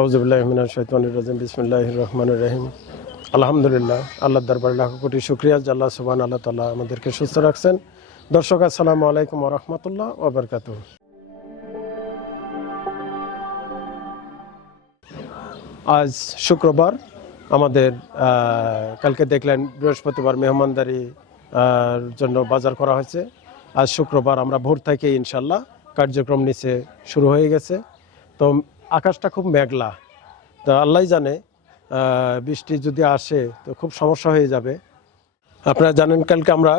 আউজুবিল্লাহমিনাশাইতানির বিসমুল্লাহ রহমান রহিম। আলহামদুলিল্লাহ আল্লাহ দরবার লাখ কোটি শুক্রিয়া যে আল্লাহ সুবান আল্লাহ তালা আমাদেরকে সুস্থ রাখছেন। দর্শক, আসসালামু আলাইকুম রহমতুল্লাহ ওবরকাত আজ শুক্রবার, আমাদের কালকে দেখলেন বৃহস্পতিবার মেহমানদারি জন্য বাজার করা হয়েছে। আজ শুক্রবার আমরা ভোর থেকে ইনশাল্লাহ কার্যক্রম নিচে শুরু হয়ে গেছে। তো আকাশটা খুব মেঘলা। তো আল্লাহ জানে বৃষ্টি যদি আসে তো খুব সমস্যা হয়ে যাবে। আপনারা জানেন কালকে আমরা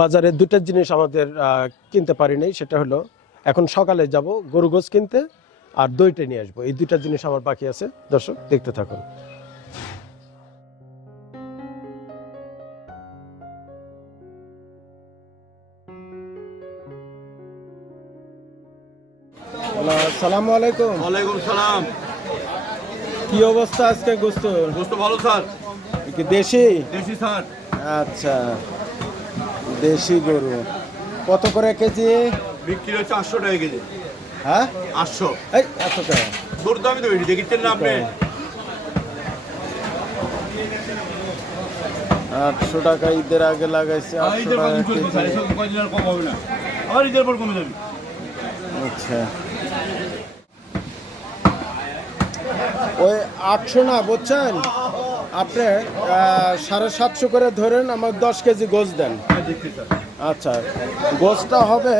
বাজারে দুটা জিনিস আমাদের কিনতে পারি নাই, সেটা হলো এখন সকালে যাব গরু গোছ কিনতে আর দইটা নিয়ে আসব। এই দুইটা জিনিস আমার বাকি আছে। দর্শক, দেখতে থাকুন। আসসালামু আলাইকুম। ওয়ালাইকুম সালাম। কি অবস্থা আজকে গোস্ত? গোস্ত ভালো স্যার। কি দেশি? দেশি স্যার। আচ্ছা দেশি গরু। কত করে কেজি? বিক্রি হচ্ছে আটশো টাকা কেজি। হ্যাঁ? আটশো। এই এত টাকা। দামই তো বেশি দেখেছেন না আপনি? আটশো টাকা ঈদের আগে লাগাইছে আটশো টাকা কেজি। আবার ঈদের পর কমে যাবে। আচ্ছা। ওই আটশো না বলছেন আপনি সাড়ে সাতশো করে ধরেন আমার দশ কেজি গোস দেন। হ্যাঁ আচ্ছা গোসটা হবে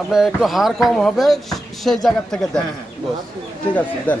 আপনার একটু হার কম হবে সেই জায়গার থেকে দেন হ্যাঁ, গোছ ঠিক আছে দেন।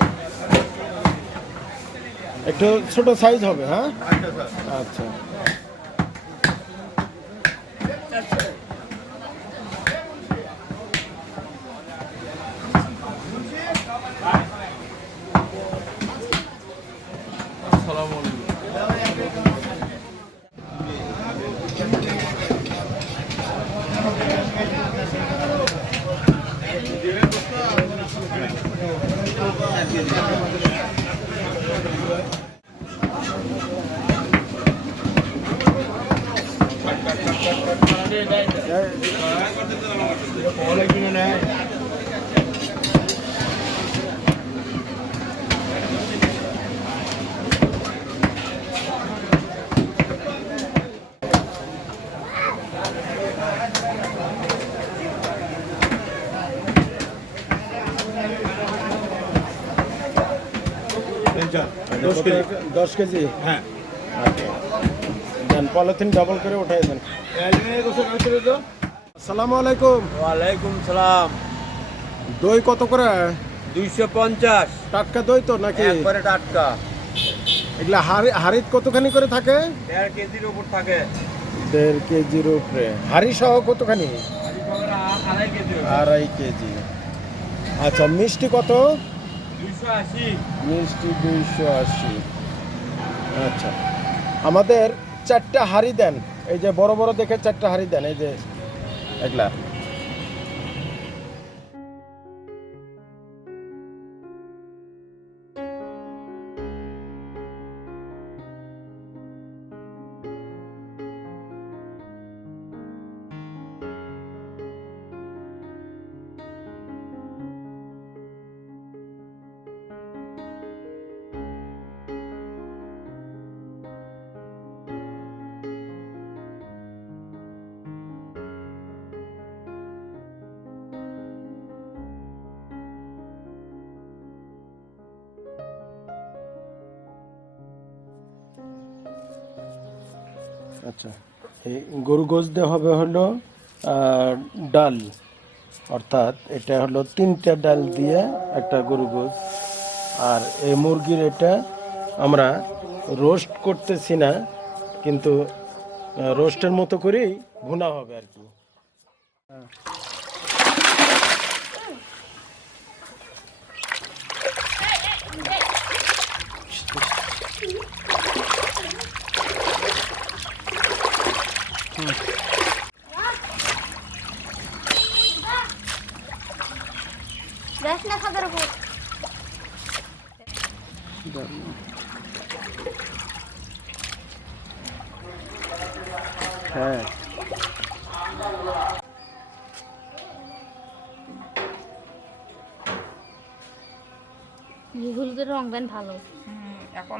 একটু ছোট সাইজ হবে হ্যাঁ? আচ্ছা। দশ কেজি দশ কেজি হ্যাঁ আচ্ছা দেন পলিথিন ডাবল করে উঠাই দেন আসসালামু আলাইকুম। ওয়ালাইকুম সালাম। দই কত করে? দুইশো পঞ্চাশ। টাটকা দই তো নাকি? একবারে টাটকা। এগুলা হাড়ি হাড়িত কতখানি করে থাকে? দেড় কেজির উপর থাকে। দেড় কেজির উপরে। হাড়ি সহ কতখানি? আড়াই কেজি আড়াই কেজি। আচ্ছা মিষ্টি কত? মিষ্টি দুইশো আশি। আচ্ছা। আমাদের চারটা হাড়ি দেন। এই যে বড় বড় দেখে চারটা হাড়ি দেন এই যে এগুলা আচ্ছা। এই গরু গোজ দেওয়া হবে হলো ডাল। অর্থাৎ এটা হলো তিনটা ডাল দিয়ে একটা গরু গোজ আর এই মুরগির এটা আমরা রোস্ট করতেছি না, কিন্তু রোস্টের মতো করেই ভুনা হবে আর কি দেখ না খাবার উপর হ্যাঁ। হলুদের রং বেন ভালো। এখন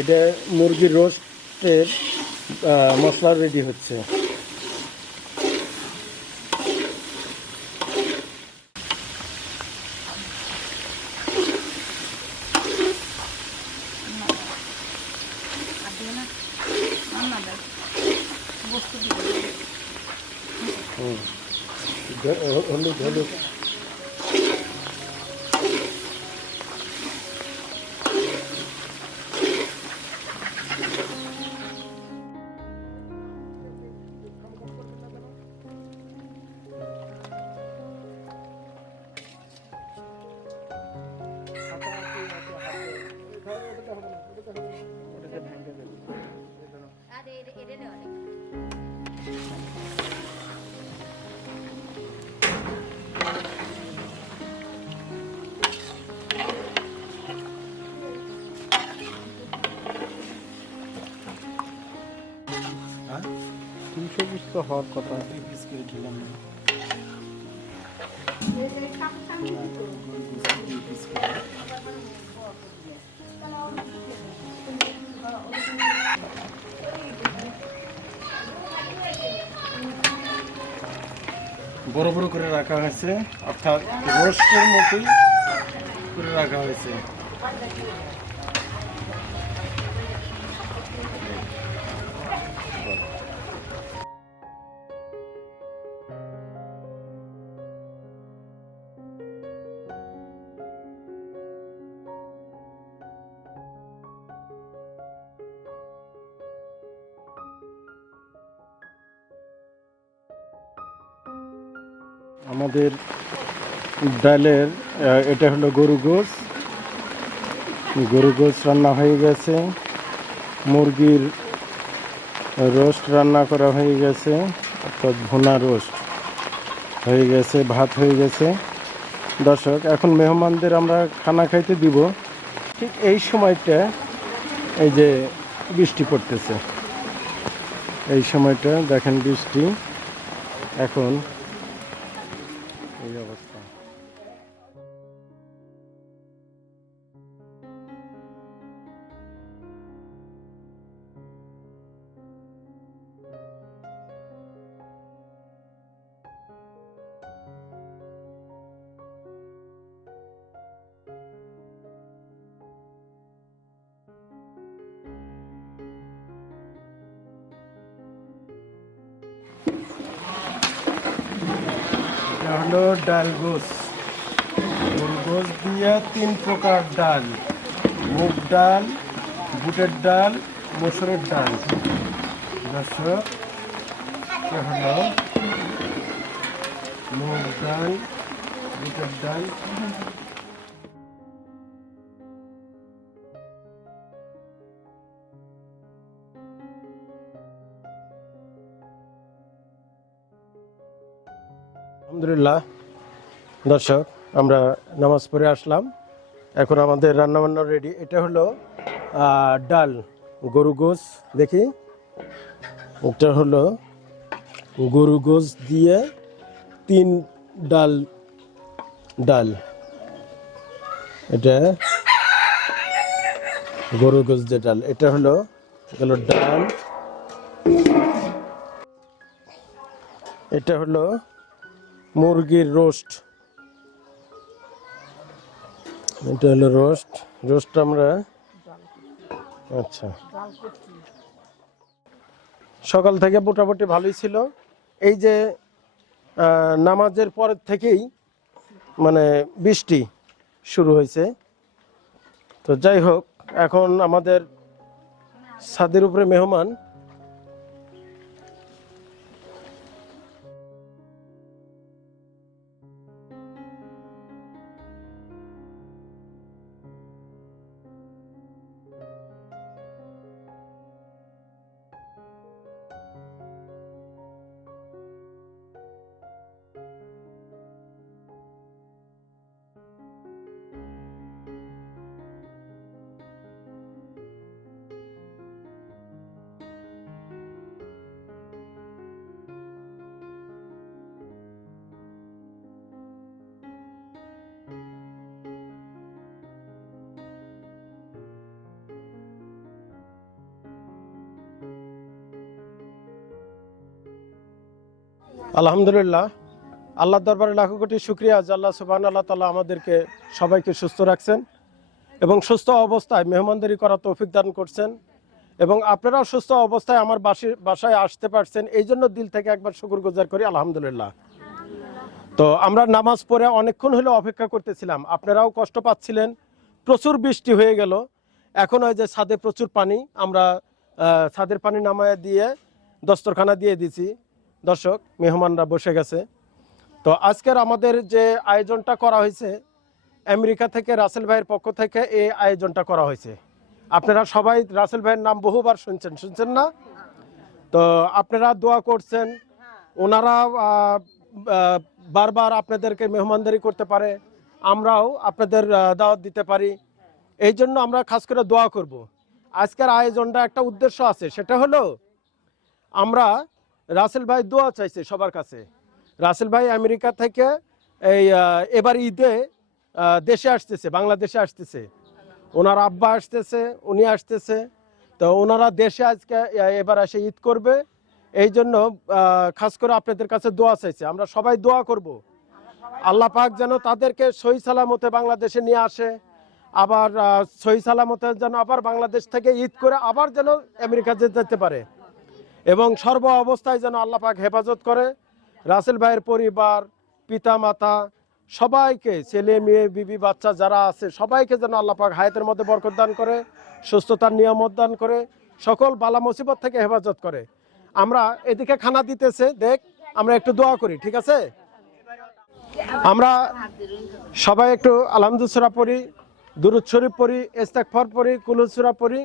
এটা মুরগির রোস্টের মশলা রেডি হচ্ছে। তো হওয়ার কথা বড় বড় করে রাখা হয়েছে। অর্থাৎ রোস্টের মতোই করে রাখা হয়েছে। আমাদের ডালের এটা হলো গরু গোস গরু গোস রান্না হয়ে গেছে। মুরগির রোস্ট রান্না করা হয়ে গেছে, অর্থাৎ ভুনা রোস্ট হয়ে গেছে, ভাত হয়ে গেছে। দর্শক, এখন মেহমানদের আমরা খানা খাইতে দিব। ঠিক এই সময়টা এই যে বৃষ্টি পড়তেছে। এই সময়টা দেখেন বৃষ্টি। এখন এই অবস্থা ডাল, মুগ ডাল, বুটের ডাল, মসুরের ডাল। দর্শক মুগ ডাল, বুটের ডাল। আলহামদুলিল্লাহ। দর্শক, আমরা নামাজ পড়ে আসলাম। এখন আমাদের রান্নাবান্না রেডি এটা হলো ডাল, গরু গোস দেখি। এটা হলো গরু গোস দিয়ে তিন ডাল ডাল। এটা গরু গোস দিয়ে ডাল। এটা হলো গেল ডাল। এটা হলো মুরগির রোস্ট। এটা হলো রোস্ট। রোস্ট আমরা আচ্ছা। সকাল থেকে মোটামুটি ভালোই ছিল। এই যে নামাজের পর থেকেই মানে বৃষ্টি শুরু হয়েছে। তো যাই হোক, এখন আমাদের ছাদের উপরে মেহমান। আলহামদুলিল্লাহ আল্লাহ দরবারে লাখো কোটি শুক্রিয়া যে আল্লাহ সুবাহ আল্লাহ তালা আমাদেরকে সবাইকে সুস্থ রাখছেন এবং সুস্থ অবস্থায় মেহমানদারি করা তৌফিক দান করছেন এবং আপনারাও সুস্থ অবস্থায় আমার বাসি, বাসায় আসতে পারছেন, এই জন্য দিল থেকে একবার শুকুর গুজার করি, আলহামদুলিল্লাহ। তো আমরা নামাজ পড়ে অনেকক্ষণ হলে অপেক্ষা করতেছিলাম, আপনারাও কষ্ট পাচ্ছিলেন, প্রচুর বৃষ্টি হয়ে গেল, এখন ওই যে ছাদে প্রচুর পানি, আমরা ছাদের পানি নামায় দিয়ে দস্তরখানা দিয়ে দিছি। দর্শক, মেহমানরা বসে গেছে। তো আজকের আমাদের যে আয়োজনটা করা হয়েছে, আমেরিকা থেকে রাসেল ভাইয়ের পক্ষ থেকে এই আয়োজনটা করা হয়েছে। আপনারা সবাই রাসেল ভাইয়ের নাম বহুবার শুনছেন শুনছেন না? তো আপনারা দোয়া করছেন, ওনারা বারবার আপনাদেরকে মেহমানদারি করতে পারে, আমরাও আপনাদের দাওয়াত দিতে পারি। এই জন্য আমরা খাস করে দোয়া করব। আজকের আয়োজনটা একটা উদ্দেশ্য আছে, সেটা হলো আমরা রাসেল ভাই দোয়া চাইছে সবার কাছে। রাসেল ভাই আমেরিকা থেকে এই এবার ঈদে দেশে আসতেছে, বাংলাদেশে আসতেছে। ওনার আব্বা আসতেছে, উনি আসতেছে। তো ওনারা দেশে আজকে এবার এসে ঈদ করবে। এই জন্য খাস করে আপনাদের কাছে দোয়া চাইছে। আমরা সবাই দোয়া করব। আল্লাহ পাক যেন তাদেরকে সহি সালামতে বাংলাদেশে নিয়ে আসে। আবার সহি সালামতে যেন আবার বাংলাদেশ থেকে ঈদ করে আবার যেন আমেরিকা যেতে পারে। এবং সর্ব অবস্থায় যেন আল্লাহ পাক হেফাজত করে। রাসেল ভাইয়ের পরিবার পিতা মাতা সবাইকে, ছেলে, মেয়ে, বিবি, বাচ্চা যারা আছে, সবাইকে যেন আল্লাহ পাক হায়াতের মধ্যে বরকত দান করে, সুস্থতার নিয়ামত দান করে, সকল বালা মুসিবত থেকে হেফাজত করে। আমরা এদিকে খানা দিতেছে, দেখ, আমরা একটু দোয়া করি, ঠিক আছে? আমরা সবাই একটু আলহামদুসরা পড়ি, দুরুদ শরীফ পড়ি ইস্তেকফর পড়ি কুলুসুরা পড়ি,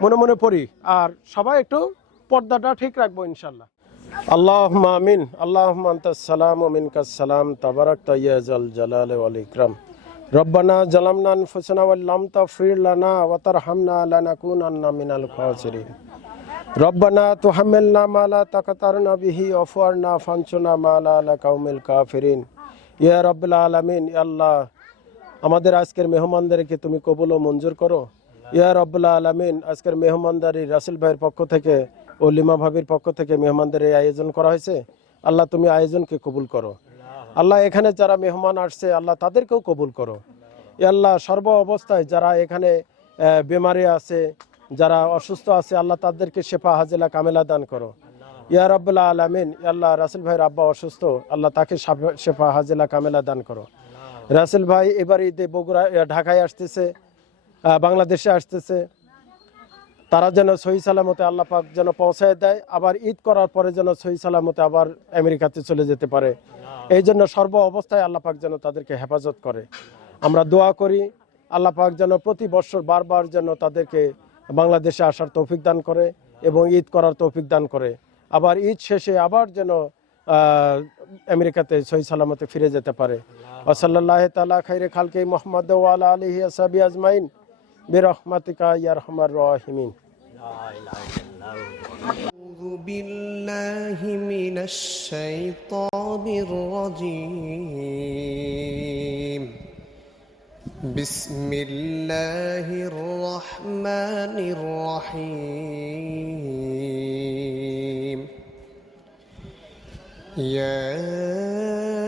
মনে মনে পড়ি। আর সবাই একটু পর্দাটা ঠিক রাখব ইনশাল্লাহ। আল্লাহ আমিন আল্লাহ সালাম মিনকাস সালাম তাবারাক তাইয়াজাল জালাল ওয়াল ইকরাম। রব্বানা জালামনা আনফুসানা ওয়া লাম তাগফির লানা ওয়া তারহামনা লানাকুনান্না মিনাল খাসিরিন। রব্বানা তুহাম্মিলনা মা লা তাকাতারনা বিহি ওয়াফওয়ারনা ফানসুনা মা আলা কাউমিল কাফিরিন। ইয়া রাব্বুল আলামিন আল্লাহ, আমাদের আজকের মেহমানদেরকে তুমি কবুল ও মঞ্জুর করো। ইয়া রব্বুল্লাহ আলমিন, আজকের মেহমানদারি রাসেল ভাইয়ের পক্ষ থেকে ও লিমা ভাবির পক্ষ থেকে মেহমানদের এই আয়োজন করা হয়েছে। আল্লাহ তুমি আয়োজনকে কবুল করো। আল্লাহ এখানে যারা মেহমান আসছে, আল্লাহ তাদেরকেও কবুল করো। আল্লাহ সর্ব অবস্থায় যারা এখানে বেমারে আছে, যারা অসুস্থ আছে, আল্লাহ তাদেরকে শেফা, হাজেলা, কামেলা দান করো। ইয়া রব্বুল্লাহ আলমিন আল্লাহ রাসেল ভাইয়ের আব্বা অসুস্থ, আল্লাহ তাকে শেফা হাজেলা, কামেলা দান করো। রাসেল ভাই এবার ঈদে বগুড়া ঢাকায় আসতেছে বাংলাদেশে আসতেছে। তারা যেন সহি সালামতে আল্লাহ পাক যেন পৌঁছায় দেয়, আবার ঈদ করার পরে যেন সহি সালামতে আবার আমেরিকাতে চলে যেতে পারে। এই জন্য সর্ব অবস্থায় আল্লাহ পাক যেন তাদেরকে হেফাজত করে। আমরা দোয়া করি, আল্লাহ পাক যেন প্রতি বছর বারবার যেন তাদেরকে বাংলাদেশে আসার তৌফিক দান করে এবং ঈদ করার তৌফিক দান করে। আবার ঈদ শেষে আবার যেন আমেরিকাতে সহি সালামতে ফিরে যেতে পারে। ওসল্লাহ তালা খাইরে খালকে মোহাম্মদ আলহি আসাবি আজমাইন। برحمتك يا أرحم الراحمين. أعوذ بالله من الشيطان الرجيم. بسم الله الرحمن الرحيم. يا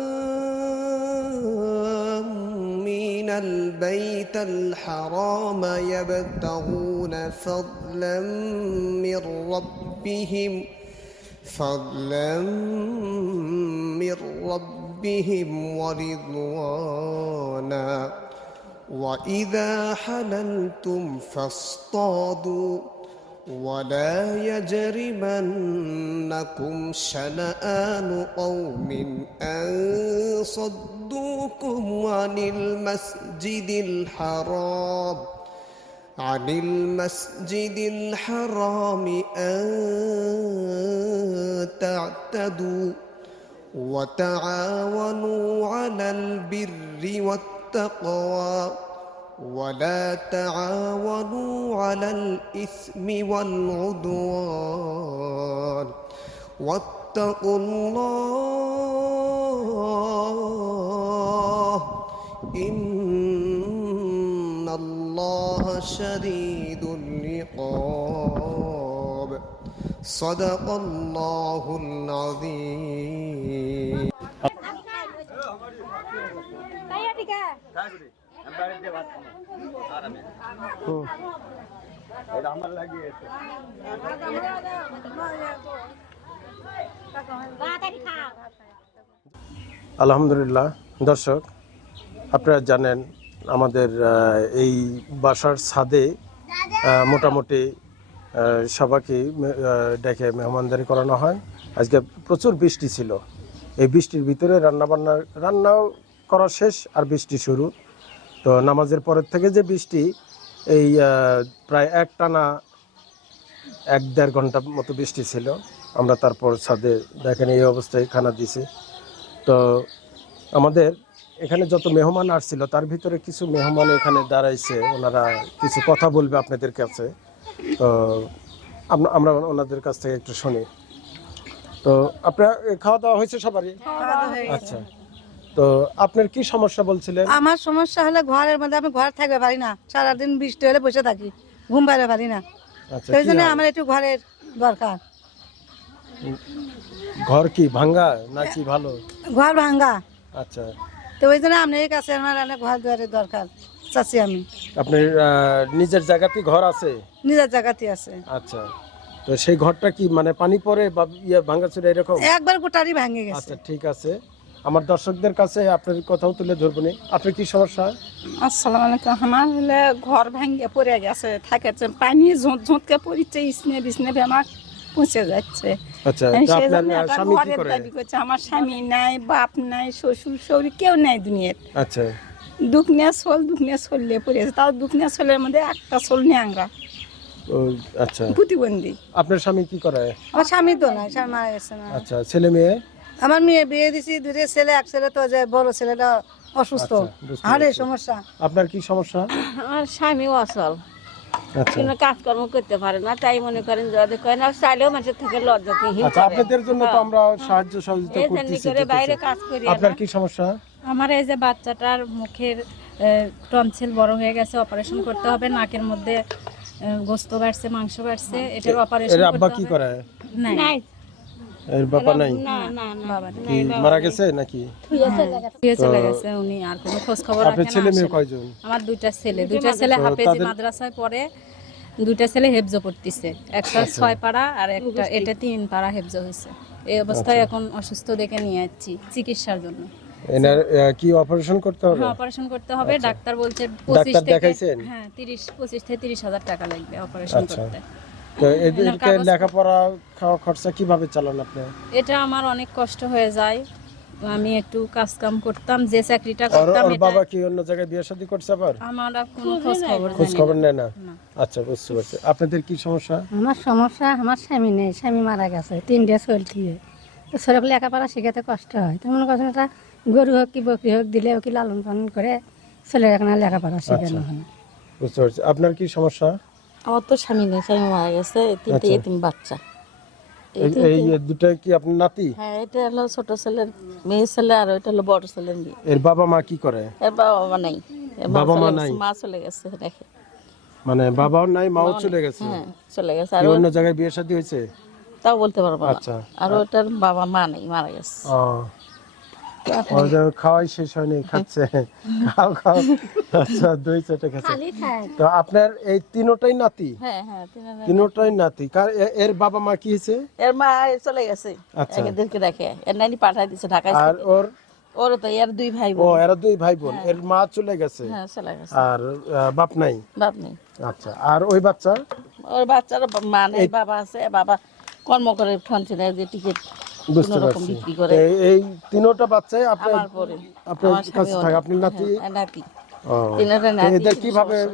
البيت الحرام يبتغون فضلا من ربهم فضلا من ربهم ورضوانا. وإذا حللتم فاصطادوا ولا يجرمنكم شنآن قوم أن صدوكم عن المسجد الحرام عن المسجد الحرام أن تعتدوا وتعاونوا على البر والتقوى ولا تعاونوا على الإثم والعدوان. واتقوا الله إن الله شديد العقاب صدق الله العظيم আলহামদুলিল্লাহ দর্শক আপনারা জানেন, আমাদের এই বাসার ছাদে মোটামুটি সবাইকে ডেকে মেহমানদারি করানো হয়। আজকে প্রচুর বৃষ্টি ছিল। এই বৃষ্টির ভিতরে রান্নাবান্না, রান্নাও করা শেষ আর বৃষ্টি শুরু। তো নামাজের পরের থেকে যে বৃষ্টি, এই প্রায় এক টানা এক দেড় ঘণ্টা মতো বৃষ্টি ছিল। আমরা তারপর ছাদে দেখেন এই অবস্থায় খানা দিছি তো আমাদের এখানে যত মেহমান আসছিল তার ভিতরে কিছু মেহমান এখানে দাঁড়াইছে। ওনারা কিছু কথা বলবে আপনাদের কাছে। তো আমরা- ওনাদের কাছ থেকে একটু শুনি। তো আপনার খাওয়া দাওয়া হয়েছে সবারই? আচ্ছা। তো আপনার কি সমস্যা বলছিলেন? আমার সমস্যা হলে ঘরের মধ্যে আমি ঘর থাকতে পারি না। সারাদিন বৃষ্টি হলে বসে থাকি ঘুম পাইতে পারি না। আচ্ছা সেই জন্য আমার একটু ঘরের দরকার। ঘর কি ভাঙ্গা নাকি ভালো? ঘর ভাঙ্গা। আচ্ছা। তো ওই জন্য আপনার কাছে আমার অনেক ঘর দুয়ারের দরকার চাচ্ছি আমি। আপনার নিজের জায়গাতে ঘর আছে? নিজের জায়গাতে আছে। আচ্ছা। তো সেই ঘরটা কি মানে পানি পড়ে বা ইয়ে ভাঙ্গাচুরা এরকম? একবার গোটারি ভাঙে গেছে। আচ্ছা ঠিক আছে। আমার দর্শকদের কাছে আপনার কথাও তুলে ধরবো নি। আপনার কি সমস্যা? আসসালামু আলাইকুম। আমার হলে ঘর ভাঙ্গে পড়ে গেছে থাকেছে পানি ঝোঁত ঝোঁতকে পড়িচ্ছে ইসনে বিসনে আমার পৌঁছে যাচ্ছে। আচ্ছা আপনার স্বামী কি করে? আমার স্বামী নাই বাপ নাই শ্বশুর শৌরি কেউ নাই দুনিয়ার। আচ্ছা। দুখনিয়া সোল দুখনিয়া সোললে পড়েছে তাও দুখনিয়া সোলের মধ্যে একটা সোল ন্যাংরা আচ্ছা। প্রতিবন্ধী। আপনার স্বামী কি করে? আমার স্বামী তো নাই স্বামী মারা গেছে না। আচ্ছা ছেলে মেয়ে? আমার মেয়ে বিয়ে দিছি দুটো ছেলে এক ছেলে তো যে বড় ছেলেটা অসুস্থ। আচ্ছা, হাড়ে পেরেছি। সমস্যা। আপনার কি সমস্যা? আমার স্বামী অচল আচ্ছা। কাজকর্ম করতে পারে না তাই মনে করেন যদি কয় না চাইলেও মানুষের থেকে লজ্জা আচ্ছা আপনাদের জন্য তো আমরা সাহায্য সহযোগিতা করতেছি করে বাইরে কাজ করি আপনার কি সমস্যা? আমার এই যে বাচ্চাটার মুখের টনসিল বড় হয়ে গেছে অপারেশন করতে হবে নাকের মধ্যে গোস্ত বাড়ছে মাংস বাড়ছে এটার অপারেশন করতে কি হবে। করে? নাই। নাই। এর বাবা নাই? না না না কি মারা গেছে নাকি? চলে গেছে। উনি আর কোনো খোঁজ খবর আপনার ছেলে মেয়ে কয়জন? আমার দুইটা ছেলে দুইটা ছেলে তো মাদ্রাসায় পড়ে দুইটা ছেলে হেফজো পড়তেছে। একটা আচ্ছা। ছয় পাড়া আর একটা এটা তিন পাড়া হেফজো হয়েছে। এই অবস্থায় আচ্ছা। এখন অসুস্থ দেখে নিয়ে যাচ্ছি চিকিৎসার জন্য। এনার কি অপারেশন করতে হবে? হ্যাঁ অপারেশন করতে হবে। ডাক্তার বলছে পঁচিশ ডাক্তার থেকে হ্যাঁ তিরিশ পঁচিশ থেকে তিরিশ হাজার টাকা লাগবে অপারেশন আচ্ছা। করতে। তো এদেরকে লেখাপড়া খাওয়া খরচা কীভাবে চালান আপনি? এটা আমার অনেক কষ্ট হয়ে যায়। আমি একটু কাজ কাম করতাম যে চাকরিটা করতাম ওর বাবা কি অন্য জায়গায় বিয়ে শাদী করছে আবার? আমার কোনো খোঁজ খবর খোঁজ খবর না। নেয় না? আচ্ছা বুঝতে পারছি। আপনাদের কি সমস্যা? আমার সমস্যা আমার স্বামী নেই স্বামী মারা গেছে তিনটে চলতি। ছেলে লেখাপড়া শিখাতে কষ্ট হয়। তো মনে করছেন একটা গরু হোক কি বকরি হোক দিলে ওকে লালন পালন করে ছেলের এখানে লেখাপড়া শেখানো হয়। বুঝতে পারছি। আপনার কি সমস্যা? আমার তো স্বামী নেই স্বামী মারা গেছে তিনটে আচ্ছা। এতিম বাচ্চা। এই এই দুটা কি আপনার নাতি? হ্যাঁ এটা হলো ছোট ছেলের মেয়ে ছেলে আর ওইটা হলো বড় ছেলের মেয়ে। এর বাবা মা কি করে? এর বাবা মা নাই। বাবা মা নাই? মা চলে গেছে রেখে মানে বাবাও নাই মাও চলে গেছে? হ্যাঁ চলে গেছে। আর অন্য জায়গায় বিয়ে শাদী হয়েছে? তাও বলতে পারব না। আচ্ছা। আর ওটার বাবা মা নাই মারা গেছে। ও খাওয়াই শেষ হয়নি খাচ্ছে। খাও খাও। আচ্ছা দুই চারটে খাচ্ছে তো আপনার এই তিনোটাই নাতি? হ্যাঁ হ্যাঁ তিনোটাই নাতি। এর বাবা মা কি হয়েছে? এর মা চলে গেছে। আচ্ছা। এদেরকে রেখে এর নানি পাঠাই দিছে ঢাকায় আর ওর? ওর তো এর দুই ভাই ও বোন এরা দুই ভাই বোন। এর মা চলে গেছে। হ্যাঁ চলে গেছে। আর বাপ নাই? বাপ নেই। আচ্ছা। আর ওই বাচ্চা ওর বাচ্চার মা নেই বাবা আছে। বাবা কর্ম করে ঠনছিনে যে টিকিট বুঝতে পারছি। এই- তিনোটা বাচ্চাই আপনার আপনার কাছে থাকে। আপনি নাতি? হ্যাঁ, নাতি। কীভাবে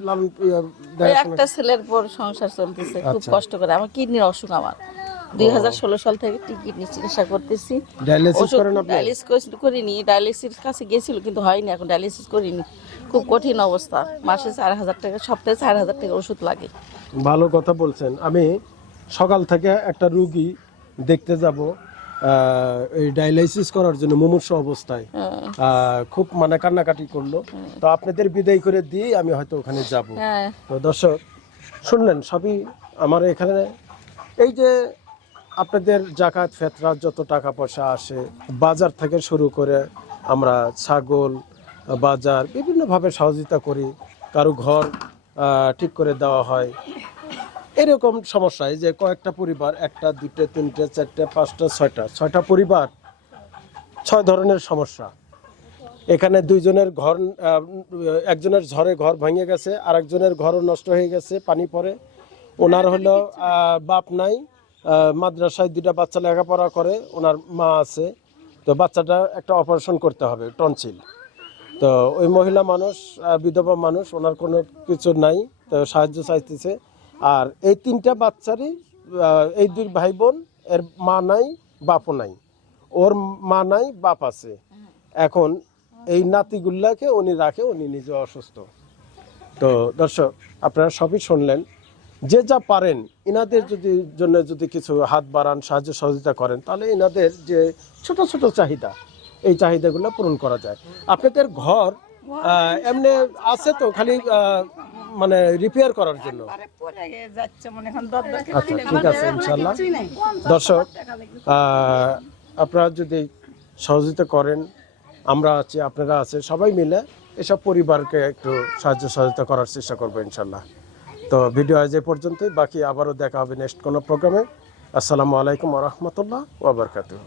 একটা ছেলের পর সংসার চলতেছে খুব আচ্ছা। কষ্ট করে। আমার কিডনির অসুখ আমার। দুই হাজার ষোলো সাল থেকে কিডনি চিকিৎসা করতেছি। ডায়ালিসিস ডায়ালিসিস করিনি ডায়ালিসিস কাছে গেছিল কিন্তু হয়নি এখন ডায়ালিসিস করিনি। খুব কঠিন অবস্থা। মাসে চার হাজার টাকা সপ্তাহে চার হাজার টাকা ওষুধ লাগে। ভালো কথা বলছেন। আমি সকাল থেকে একটা রুগী দেখতে যাব। এই ডায়ালাইসিস করার জন্য মুমূর্ষ অবস্থায় খুব মানে কান্নাকাটি করল। তো আপনাদের বিদায় করে দিয়ে আমি হয়তো ওখানে যাব। হ্যাঁ। তো দর্শক শুনলেন সবই আমার এখানে। এই যে আপনাদের জাকাত ফেতরা যত টাকা পয়সা আসে বাজার থেকে শুরু করে আমরা ছাগল বাজার বিভিন্নভাবে সহযোগিতা করি। কারও ঘর ঠিক করে দেওয়া হয়। এরকম সমস্যা এই যে কয়েকটা পরিবার একটা দুটো তিনটে চারটে পাঁচটা ছয়টা ছয়টা পরিবার ছয় ধরনের সমস্যা। এখানে দুইজনের ঘর একজনের ঝড়ে ঘর ভেঙে গেছে আর একজনের ঘরও নষ্ট হয়ে গেছে পানি পড়ে। ওনার হলো বাপ নাই মাদ্রাসায় দুটা বাচ্চা লেখাপড়া করে ওনার মা আছে। তো বাচ্চাটা একটা অপারেশন করতে হবে টনসিল। তো ওই মহিলা মানুষ বিধবা মানুষ ওনার কোনো কিছু নাই তো সাহায্য চাইতেছে। আর এই তিনটা বাচ্চারই এই দুই ভাই বোন এর মা নাই বাপও নাই। ওর মা নাই বাপ আছে। এখন এই নাতিগুল্লাকে উনি রাখে উনি নিজে অসুস্থ। তো দর্শক আপনারা সবই শুনলেন। যে যা পারেন ইনাদের যদি জন্য যদি কিছু হাত বাড়ান সাহায্য সহযোগিতা করেন তাহলে ইনাদের যে ছোট ছোট চাহিদা এই চাহিদাগুলো পূরণ করা যায়। আপনাদের ঘর এমনি আছে। তো খালি মানে রিপেয়ার করার জন্য। আচ্ছা ঠিক আছে ইনশাল্লাহ দর্শক আপনারা যদি সহযোগিতা করেন আমরা আছি আপনারা আছে সবাই মিলে এসব পরিবারকে একটু সাহায্য সহযোগিতা করার চেষ্টা করব ইনশাল্লাহ তো ভিডিও আজ এ পর্যন্তই বাকি আবারও দেখা হবে নেক্সট কোনো প্রোগ্রামে। আসসালামু আলাইকুম রহমতুল্লাহ ওবরকাতুহ